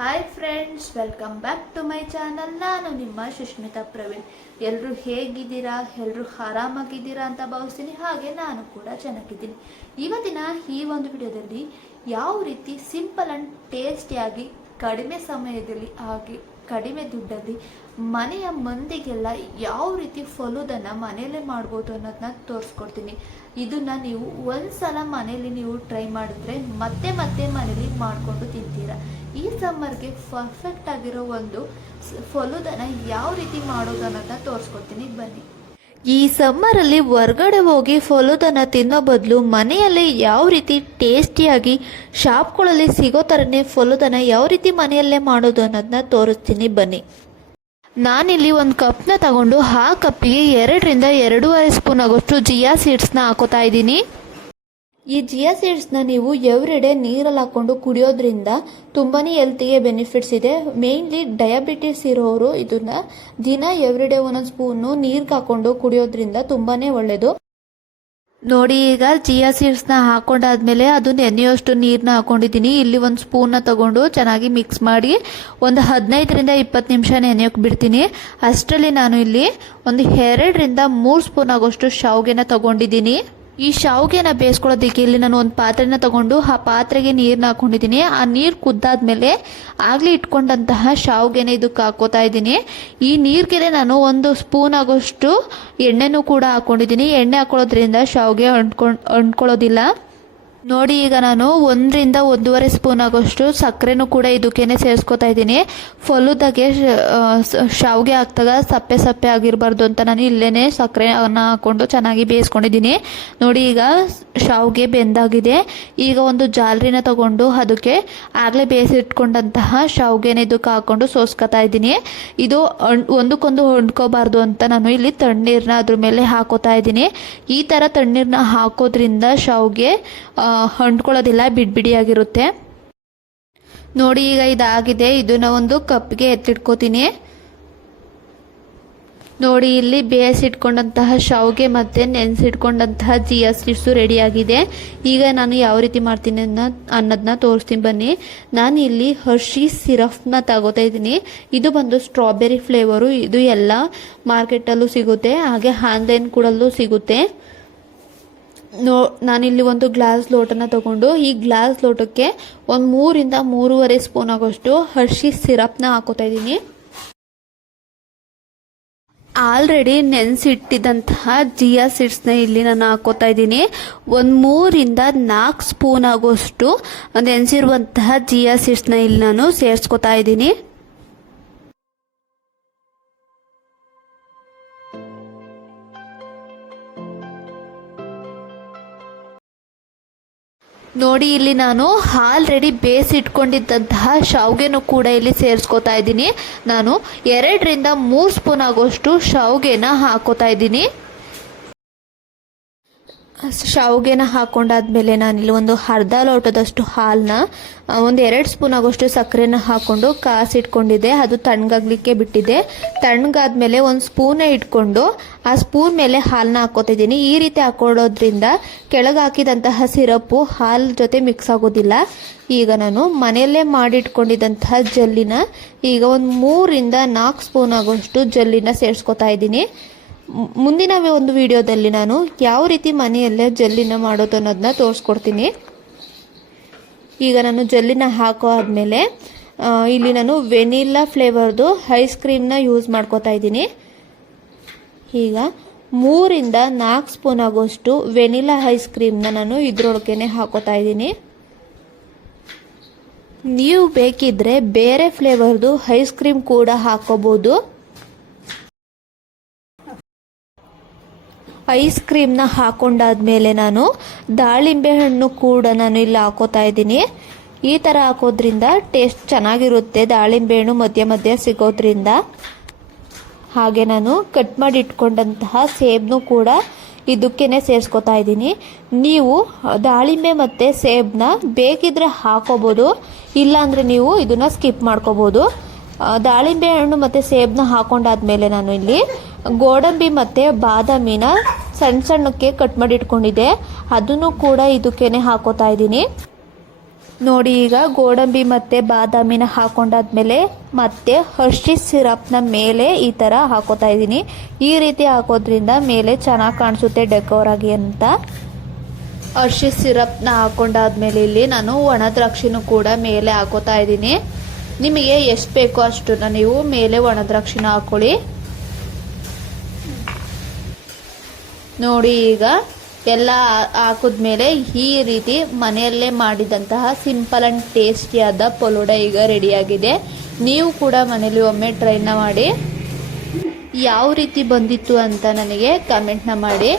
Hi friends, welcome back to my channel. ನಾನು ನಿಮ್ಮ ಸುಷ್ಮಿತಾ ಪ್ರವೀಣ್. ಎಲ್ಲರೂ ಹೇಗಿದ್ದೀರಾ? ಎಲ್ಲರೂ ಆರಾಮಾಗಿದ್ದೀರಾ ಅಂತ ಭಾವಿಸ್ತೀನಿ. ಹಾಗೆ ನಾನು ಕೂಡ ಚೆನ್ನಾಗಿದ್ದೀನಿ. ಇವತ್ತಿನ ಈ ಒಂದು ವಿಡಿಯೋದಲ್ಲಿ ಯಾವ ರೀತಿ ಸಿಂಪಲ್ ಆ್ಯಂಡ್ ಟೇಸ್ಟಿಯಾಗಿ ಕಡಿಮೆ ಸಮಯದಲ್ಲಿ ಹಾಗೆ ಕಡಿಮೆ ದುಡ್ಡಲ್ಲಿ ಮನೆಯ ಮಂದಿಗೆಲ್ಲ ಯಾವ ರೀತಿ ಫಲೂದನ್ನು ಮನೆಯಲ್ಲೇ ಮಾಡ್ಬೋದು ಅನ್ನೋದನ್ನ ತೋರಿಸ್ಕೊಡ್ತೀನಿ. ಇದನ್ನು ನೀವು ಒಂದ್ಸಲ ಮನೆಯಲ್ಲಿ ನೀವು ಟ್ರೈ ಮಾಡಿದ್ರೆ ಮತ್ತೆ ಮತ್ತೆ ಮನೇಲಿ ಮಾಡಿಕೊಂಡು ತಿಂತೀರಾ. ಈ ಸಮ್ಮರ್ಗೆ ಪರ್ಫೆಕ್ಟ್ ಆಗಿರೋ ಒಂದು ಫಲೂದನ್ನು ಯಾವ ರೀತಿ ಮಾಡೋದು ಅನ್ನೋದನ್ನ ತೋರಿಸ್ಕೊಡ್ತೀನಿ, ಬನ್ನಿ. ಈ ಸಮ್ಮರಲ್ಲಿ ಹೊರ್ಗಡೆ ಹೋಗಿ ಫಲೂದನ್ನು ತಿನ್ನೋ ಬದಲು ಮನೆಯಲ್ಲೇ ಯಾವ ರೀತಿ ಟೇಸ್ಟಿಯಾಗಿ ಶಾಪ್ಗಳಲ್ಲಿ ಸಿಗೋ ಥರನೇ ಫಲೂದನ್ನು ಯಾವ ರೀತಿ ಮನೆಯಲ್ಲೇ ಮಾಡೋದು ಅನ್ನೋದನ್ನ ತೋರಿಸ್ತೀನಿ, ಬನ್ನಿ. ನಾನಿಲ್ಲಿ ಒಂದು ಕಪ್ನ ತಗೊಂಡು ಆ ಕಪ್ಪಿಗೆ 2 ರಿಂದ 2.5 ಸ್ಪೂನ್ ಆಗೋಷ್ಟು ಜಿಯಾ ಸೀಡ್ಸ್ನ ಹಾಕೋತಾ ಇದ್ದೀನಿ. ಈ ಜಿಯಾ ಸೀಡ್ಸ್ನ ನೀವು ಎವ್ರಿಡೇ ನೀರಲ್ಲಿ ಹಾಕ್ಕೊಂಡು ಕುಡಿಯೋದ್ರಿಂದ ತುಂಬಾ ಹೆಲ್ತಿಗೆ ಬೆನಿಫಿಟ್ಸ್ ಇದೆ. ಮೇಯ್ನ್ಲಿ ಡಯಾಬಿಟಿಸ್ ಇರೋರು ಇದನ್ನ ದಿನ ಎವ್ರಿಡೇ ಒಂದೊಂದು ಸ್ಪೂನು ನೀರಿಗೆ ಹಾಕ್ಕೊಂಡು ಕುಡಿಯೋದ್ರಿಂದ ತುಂಬಾ ಒಳ್ಳೆಯದು. ನೋಡಿ, ಈಗ ಜಿಯಾ ಸೀಡ್ಸ್ನ ಹಾಕೊಂಡಾದ್ಮೇಲೆ ಅದು ನೆನೆಯೋಷ್ಟು ನೀರನ್ನ ಹಾಕೊಂಡಿದ್ದೀನಿ. ಇಲ್ಲಿ ಒಂದು ಸ್ಪೂನ್ನ ತಗೊಂಡು ಚೆನ್ನಾಗಿ ಮಿಕ್ಸ್ ಮಾಡಿ ಒಂದು 15 ರಿಂದ 20 ನಿಮಿಷ ನೆನೆಯೋಕೆ ಬಿಡ್ತೀನಿ. ಅಷ್ಟರಲ್ಲಿ ನಾನು ಇಲ್ಲಿ ಒಂದು 2 ರಿಂದ 3 ಸ್ಪೂನ್ ಆಗೋಷ್ಟು ಶಾವಿಗೆನ ತಗೊಂಡಿದ್ದೀನಿ. ಈ ಶಾವಿಗೆನ ಬೇಯಿಸ್ಕೊಳ್ಳೋದಕ್ಕೆ ಇಲ್ಲಿ ನಾನು ಒಂದು ಪಾತ್ರೆನ ತಗೊಂಡು ಆ ಪಾತ್ರೆಗೆ ನೀರನ್ನ ಹಾಕೊಂಡಿದ್ದೀನಿ. ಆ ನೀರು ಕುದ್ದಾದ್ಮೇಲೆ ಆಗಲೇ ಇಟ್ಕೊಂಡಂತಹ ಶಾವಿಗೆನ ಇದಕ್ಕೆ ಹಾಕೋತಾ ಇದ್ದೀನಿ. ಈ ನೀರಿಗೆ ನಾನು 1 ಸ್ಪೂನ್ ಆಗೋಷ್ಟು ಎಣ್ಣೆನೂ ಕೂಡ ಹಾಕೊಂಡಿದ್ದೀನಿ. ಎಣ್ಣೆ ಹಾಕೊಳ್ಳೋದ್ರಿಂದ ಶಾವಿಗೆ ಅಂಟ್ಕೊಳ್ಳೋದಿಲ್ಲ. ನೋಡಿ, ಈಗ ನಾನು 1 ರಿಂದ 1.5 ಸ್ಪೂನ್ ಆಗೋಷ್ಟು ಸಕ್ಕರೆನೂ ಕೂಡ ಇದಕ್ಕೇನೆ ಸೇರಿಸ್ಕೊತಾ ಇದ್ದೀನಿ. ಫಲೂದಾಗೆ ಶಾವಿಗೆ ಹಾಕಿದಾಗ ಸಪ್ಪೆ ಸಪ್ಪೆ ಆಗಿರಬಾರ್ದು ಅಂತ ನಾನು ಇಲ್ಲೇನೆ ಸಕ್ಕರೆನ ಹಾಕೊಂಡು ಚೆನ್ನಾಗಿ ಬೇಯಿಸ್ಕೊಂಡಿದ್ದೀನಿ. ನೋಡಿ, ಈಗ ಶಾವಿಗೆ ಬೆಂದಾಗಿದೆ. ಈಗ ಒಂದು ಜಾಲರಿನ ತಗೊಂಡು ಅದಕ್ಕೆ ಆಗಲೇ ಬೇಯಿಸಿಟ್ಕೊಂಡಂತಹ ಶಾವಿಗೆನ ಇದಕ್ಕೆ ಹಾಕೊಂಡು ಸೋಸ್ಕೊತಾ ಇದ್ದೀನಿ. ಇದು ಒಂದಕ್ಕೊಂದು ಹೊಂದ್ಕೋಬಾರ್ದು ಅಂತ ನಾನು ಇಲ್ಲಿ ತಣ್ಣೀರನ್ನ ಅದ್ರ ಮೇಲೆ ಹಾಕೋತಾ ಇದ್ದೀನಿ. ಈ ಥರ ತಣ್ಣೀರನ್ನ ಹಾಕೋದ್ರಿಂದ ಶಾವಿಗೆ ಅಂಟ್ಕೊಳ್ಳೋದಿಲ್ಲ, ಬಿಡಿಯಾಗಿರುತ್ತೆ. ನೋಡಿ, ಈಗ ಇದಾಗಿದೆ. ಇದನ್ನ ಒಂದು ಕಪ್ಗೆ ಎತ್ತಿಟ್ಕೋತೀನಿ. ನೋಡಿ, ಇಲ್ಲಿ ಬೇಯಿಸಿಟ್ಕೊಂಡಂತಹ ಶಾವಿಗೆ ಮತ್ತು ನೆನೆಸಿಟ್ಕೊಂಡಂತಹ ಜಿಯಾ ಸೀಡ್ಸು ರೆಡಿಯಾಗಿದೆ. ಈಗ ನಾನು ಯಾವ ರೀತಿ ಮಾಡ್ತೀನಿ ಅನ್ನೋದನ್ನ ತೋರಿಸ್ತೀನಿ, ಬನ್ನಿ. ನಾನು ಇಲ್ಲಿ ಹರ್ಷೀಸ್ ಸಿರಪ್ನ ತಗೋತಾ ಇದ್ದೀನಿ. ಇದು ಬಂದು ಸ್ಟ್ರಾಬೆರಿ ಫ್ಲೇವರು. ಇದು ಎಲ್ಲ ಮಾರ್ಕೆಟಲ್ಲೂ ಸಿಗುತ್ತೆ, ಹಾಗೆ ಆನ್ಲೈನ್ ಕೂಡಲ್ಲೂ ಸಿಗುತ್ತೆ. ನಾನಿಲ್ಲಿ ಒಂದು ಗ್ಲಾಸ್ ಲೋಟನ ತಗೊಂಡು ಈ ಗ್ಲಾಸ್ ಲೋಟಕ್ಕೆ ಒಂದು 3 ರಿಂದ 3.5 ಸ್ಪೂನ್ ಆಗೋಷ್ಟು ಹರ್ಷೀಸ್ ಸಿರಪ್ನ ಹಾಕೋತಾ ಇದ್ದೀನಿ. ಆಲ್ರೆಡಿ ನೆನೆಸಿಟ್ಟಿದ್ದಂತಹ ಜಿಯಾ ಸೀಡ್ಸ್ನ ಇಲ್ಲಿ ನಾನು ಹಾಕೋತಾ ಇದ್ದೀನಿ. ಒಂದು 3 ರಿಂದ 4 ಸ್ಪೂನ್ ಆಗೋಷ್ಟು ನೆನೆಸಿರುವಂತಹ ಜಿಯಾ ಸೀಡ್ಸ್ನ ಇಲ್ಲಿ ನಾನು ಸೇರಿಸ್ಕೊತಾ ಇದ್ದೀನಿ. ನೋಡಿ, ಇಲ್ಲಿ ನಾನು ಆಲ್ರೆಡಿ ಬೇಯಿಸಿಟ್ಕೊಂಡಿದ್ದಂತಹ ಶಾವಿಗೆನೂ ಕೂಡ ಇಲ್ಲಿ ಸೇರಿಸ್ಕೊತಾ ಇದ್ದೀನಿ. ನಾನು 2 ರಿಂದ 3 ಸ್ಪೂನ್ ಆಗೋಷ್ಟು ಶಾವಿಗೆನ ಹಾಕೋತಾ ಇದ್ದೀನಿ. ಶಾವಿಗೆನ ಹಾಕೊಂಡಾದ್ಮೇಲೆ ನಾನಿಲ್ಲಿ ಒಂದು ಅರ್ಧ ಲೋಟದಷ್ಟು ಹಾಲನ್ನ, ಒಂದು 2 ಸ್ಪೂನ್ ಆಗೋಷ್ಟು ಸಕ್ಕರೆನ ಹಾಕೊಂಡು ಕಾಸಿಟ್ಕೊಂಡಿದ್ದೆ. ಅದು ತಣ್ಣಗಾಗ್ಲಿಕ್ಕೆ ಬಿಟ್ಟಿದ್ದೆ. ತಣ್ಣಗಾದ್ಮೇಲೆ ಒಂದು ಸ್ಪೂನೇ ಇಟ್ಕೊಂಡು ಆ ಸ್ಪೂನ್ ಮೇಲೆ ಹಾಲನ್ನ ಹಾಕೋತಿದ್ದೀನಿ. ಈ ರೀತಿ ಹಾಕೊಳ್ಳೋದ್ರಿಂದ ಕೆಳಗೆ ಹಾಕಿದಂತಹ ಸಿರಪ್ಪು ಹಾಲು ಜೊತೆ ಮಿಕ್ಸ್ ಆಗೋದಿಲ್ಲ. ಈಗ ನಾನು ಮನೆಯಲ್ಲೇ ಮಾಡಿಟ್ಕೊಂಡಿದ್ದಂತಹ ಜಲ್ಲಿನ ಈಗ ಒಂದು 3 ರಿಂದ 4 ಸ್ಪೂನ್ ಆಗೋಷ್ಟು ಜಲ್ಲಿನ ಸೇರಿಸ್ಕೊತಾ ಇದ್ದೀನಿ. ಮುಂದಿನ ಒಂದು ವಿಡಿಯೋದಲ್ಲಿ ನಾನು ಯಾವ ರೀತಿ ಮನೆಯಲ್ಲೇ ಜಲ್ಲಿನ ಮಾಡೋದು ಅನ್ನೋದನ್ನ ತೋರಿಸ್ಕೊಡ್ತೀನಿ. ಈಗ ನಾನು ಜಲ್ಲಿನ ಹಾಕೋ ಆದಮೇಲೆ ಇಲ್ಲಿ ನಾನು ವೆನಿಲ್ಲಾ ಫ್ಲೇವರ್ದು ಐಸ್ ಕ್ರೀಮ್ನ ಯೂಸ್ ಮಾಡ್ಕೋತಾ ಇದ್ದೀನಿ. ಈಗ 3 ರಿಂದ 4 ಸ್ಪೂನ್ ಆಗೋಷ್ಟು ವೆನಿಲ್ಲಾ ಐಸ್ ಕ್ರೀಮ್ನ ನಾನು ಇದ್ರೊಳಗೇನೆ ಹಾಕೋತಾ ಇದ್ದೀನಿ. ನೀವು ಬೇಕಿದ್ರೆ ಬೇರೆ ಫ್ಲೇವರ್ದು ಐಸ್ ಕ್ರೀಮ್ ಕೂಡ ಹಾಕೋಬಹುದು. ಐಸ್ ಕ್ರೀಮ್ನ ಹಾಕೊಂಡಾದ್ಮೇಲೆ ನಾನು ದಾಳಿಂಬೆ ಹಣ್ಣು ಕೂಡ ನಾನು ಇಲ್ಲಿ ಹಾಕೋತಾ ಇದ್ದೀನಿ. ಈ ಥರ ಹಾಕೋದ್ರಿಂದ ಟೇಸ್ಟ್ ಚೆನ್ನಾಗಿರುತ್ತೆ, ದಾಳಿಂಬೆ ಹಣ್ಣು ಮಧ್ಯ ಮಧ್ಯ ಸಿಗೋದ್ರಿಂದ. ಹಾಗೆ ನಾನು ಕಟ್ ಮಾಡಿ ಇಟ್ಕೊಂಡಂತಹ ಸೇಬ್ನು ಕೂಡ ಇದಕ್ಕೇನೆ ಸೇರಿಸ್ಕೊತಾ ಇದ್ದೀನಿ. ನೀವು ದಾಳಿಂಬೆ ಮತ್ತು ಸೇಬ್ನ ಬೇಕಿದ್ರೆ ಹಾಕೋಬೋದು, ಇಲ್ಲಾಂದರೆ ನೀವು ಇದನ್ನು ಸ್ಕಿಪ್ ಮಾಡ್ಕೋಬೋದು. ದಾಳಿಂಬೆ ಹಣ್ಣು ಮತ್ತು ಸೇಬ್ನ ಹಾಕೊಂಡಾದ್ಮೇಲೆ ನಾನು ಇಲ್ಲಿ ಗೋಡಂಬಿ ಮತ್ತು ಬಾದಾಮಿನ ಸಣ್ಣಕ್ಕೆ ಕಟ್ ಮಾಡಿ ಇಟ್ಕೊಂಡಿದ್ದೆ, ಅದನ್ನು ಕೂಡ ಇದಕ್ಕೇನೆ ಹಾಕೋತಾ ಇದ್ದೀನಿ. ನೋಡಿ ಈಗ ಗೋಡಂಬಿ ಮತ್ತು ಬಾದಾಮಿನ ಹಾಕೊಂಡಾದ್ಮೇಲೆ ಮತ್ತೆ ಹರ್ಷೀಸ್ ಸಿರಪ್ನ ಮೇಲೆ ಈ ಥರ ಹಾಕೋತಾ ಇದ್ದೀನಿ. ಈ ರೀತಿ ಹಾಕೋದ್ರಿಂದ ಮೇಲೆ ಚೆನ್ನಾಗಿ ಕಾಣಿಸುತ್ತೆ ಡೆಕೋರ್ ಆಗಿ ಅಂತ. ಹರ್ಷೀಸ್ ಸಿರಪ್ನ ಹಾಕೊಂಡಾದ್ಮೇಲೆ ಇಲ್ಲಿ ನಾನು ಒಣ ದ್ರಾಕ್ಷಿನೂ ಕೂಡ ಮೇಲೆ ಹಾಕೋತಾ ಇದ್ದೀನಿ. ನಿಮಗೆ ಎಷ್ಟು ಬೇಕೋ ಅಷ್ಟನ್ನ ನೀವು ಮೇಲೆ ಒಣ ದ್ರಾಕ್ಷಿನ ಹಾಕೊಳ್ಳಿ. ನೋಡಿ ಈಗ ಎಲ್ಲ ಹಾಕಿದ್ಮೇಲೆ ಈ ರೀತಿ ಮನೆಯಲ್ಲೇ ಮಾಡಿದಂತಹ ಸಿಂಪಲ್ ಆ್ಯಂಡ್ ಟೇಸ್ಟಿಯಾದ ಫಲೂಡ ಈಗ ರೆಡಿಯಾಗಿದೆ. ನೀವು ಕೂಡ ಮನೇಲಿ ಒಮ್ಮೆ ಟ್ರೈನ ಮಾಡಿ ಯಾವ ರೀತಿ ಬಂದಿತ್ತು ಅಂತ ನನಗೆ ಕಮೆಂಟ್ನ ಮಾಡಿ.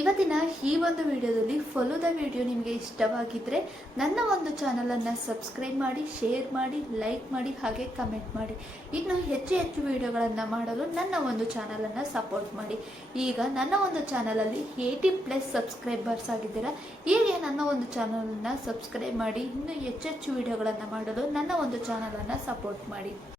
ಇವತ್ತಿನ ಈ ಒಂದು ವಿಡಿಯೋದಲ್ಲಿ ಫಲೂದ ವಿಡಿಯೋ ನಿಮಗೆ ಇಷ್ಟವಾಗಿದ್ದರೆ ನನ್ನ ಒಂದು ಚಾನಲನ್ನು ಸಬ್ಸ್ಕ್ರೈಬ್ ಮಾಡಿ, ಶೇರ್ ಮಾಡಿ, ಲೈಕ್ ಮಾಡಿ, ಹಾಗೆ ಕಮೆಂಟ್ ಮಾಡಿ. ಇನ್ನು ಹೆಚ್ಚು ಹೆಚ್ಚು ವಿಡಿಯೋಗಳನ್ನು ಮಾಡಲು ನನ್ನ ಒಂದು ಚಾನಲನ್ನು ಸಪೋರ್ಟ್ ಮಾಡಿ. ಈಗ ನನ್ನ ಒಂದು ಚಾನಲಲ್ಲಿ 80+ ಸಬ್ಸ್ಕ್ರೈಬರ್ಸ್ ಆಗಿದ್ದೀರಾ. ಹೀಗೆ ನನ್ನ ಒಂದು ಚಾನಲನ್ನು ಸಬ್ಸ್ಕ್ರೈಬ್ ಮಾಡಿ, ಇನ್ನು ಹೆಚ್ಚೆಚ್ಚು ವಿಡಿಯೋಗಳನ್ನು ಮಾಡಲು ನನ್ನ ಒಂದು ಚಾನಲನ್ನು ಸಪೋರ್ಟ್ ಮಾಡಿ.